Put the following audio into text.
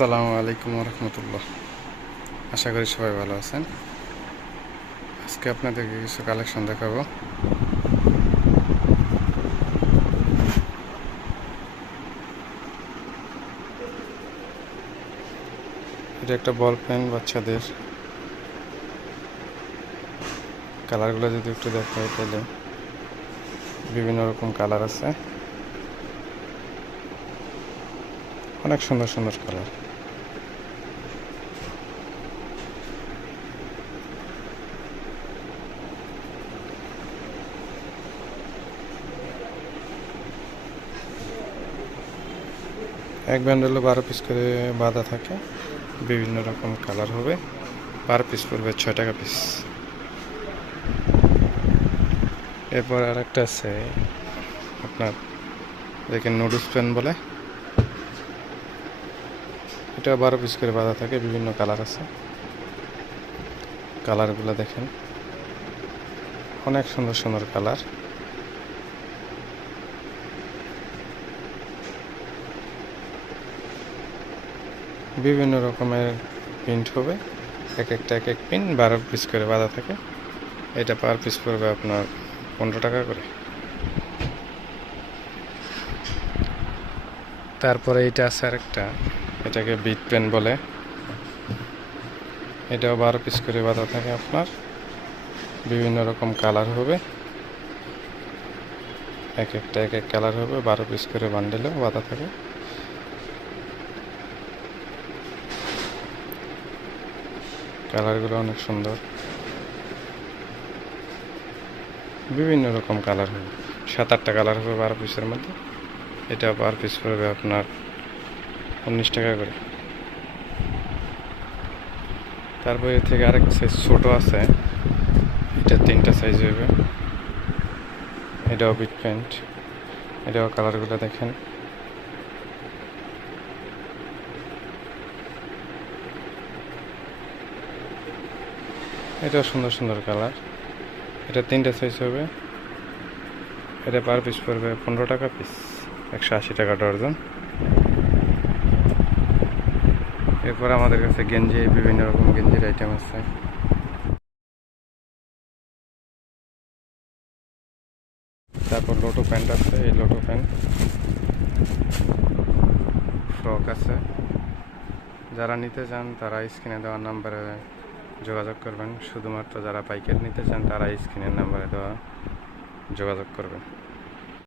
আসসালামু আলাইকুম রহমতুল্লাহ। আশা করি সবাই ভালো আছেন। আজকে আপনাদেরকে কিছু কালেকশন দেখাবো। এটা একটা বল পেন বাচ্চাদের। কালারগুলো যদি একটু দেখাই তাহলে বিভিন্ন রকম কালার আছে, অনেক সুন্দর সুন্দর কালার। এক ব্যান্ডেলে 12 পিস করে বাঁধা থাকে, বিভিন্ন রকম কালার হবে। পার পিস পড়বে 6 টাকা পিস। এরপর আর একটা আছে আপনার, দেখেন নুডলস পেন বলে, এটা 12 পিস করে বাঁধা থাকে, বিভিন্ন কালার আছে। কালারগুলো দেখেন, অনেক সুন্দর সুন্দর কালার। বিভিন্ন রকমের প্রিন্ট হবে, এক এক পিন 12 পিস করে বাঁধা থাকে। এটা পার পিস পড়বে আপনার 15 টাকা করে। তারপরে এটা আছে আরেকটা, এটাকে বিট পেন বলে, এটাও 12 পিস করে বাঁধা থাকে আপনার, বিভিন্ন রকম কালার হবে, এক এক কালার হবে, 12 পিস করে বান্ডেলেও বাঁধা থাকে। কালারগুলো অনেক সুন্দর, বিভিন্ন রকম কালার হবে, 7-8টা কালার হবে 12 পিসের মধ্যে। এটা পার পিস পড়বে আপনার 19 টাকা করে। তারপরে এর থেকে আরেক সাইজ ছোটো আছে, এটা 3টা সাইজ হবে। এটাও বিট পেন্ট, এটাও কালারগুলো দেখেন, এটাও সুন্দর সুন্দর কালার। এটা 3টা সাইজ হবে। এটা পার পিস পড়বে 15 টাকা পিস, 180 টাকা ডর্জন। এরপর আমাদের কাছে গেঞ্জি, বিভিন্ন রকম গেঞ্জির আইটেম আছে। তারপর লোটো প্যান্ট আছে, এই লোটো প্যান্ট, ফ্রক আছে। যারা নিতে চান তারা স্ক্রিনে দেওয়া নাম্বারে যোগাযোগ করবেন। শুধুমাত্র যারা পাইকারি নিতে চান তারা স্ক্রিনের নাম্বারে দেওয়া যোগাযোগ করবেন।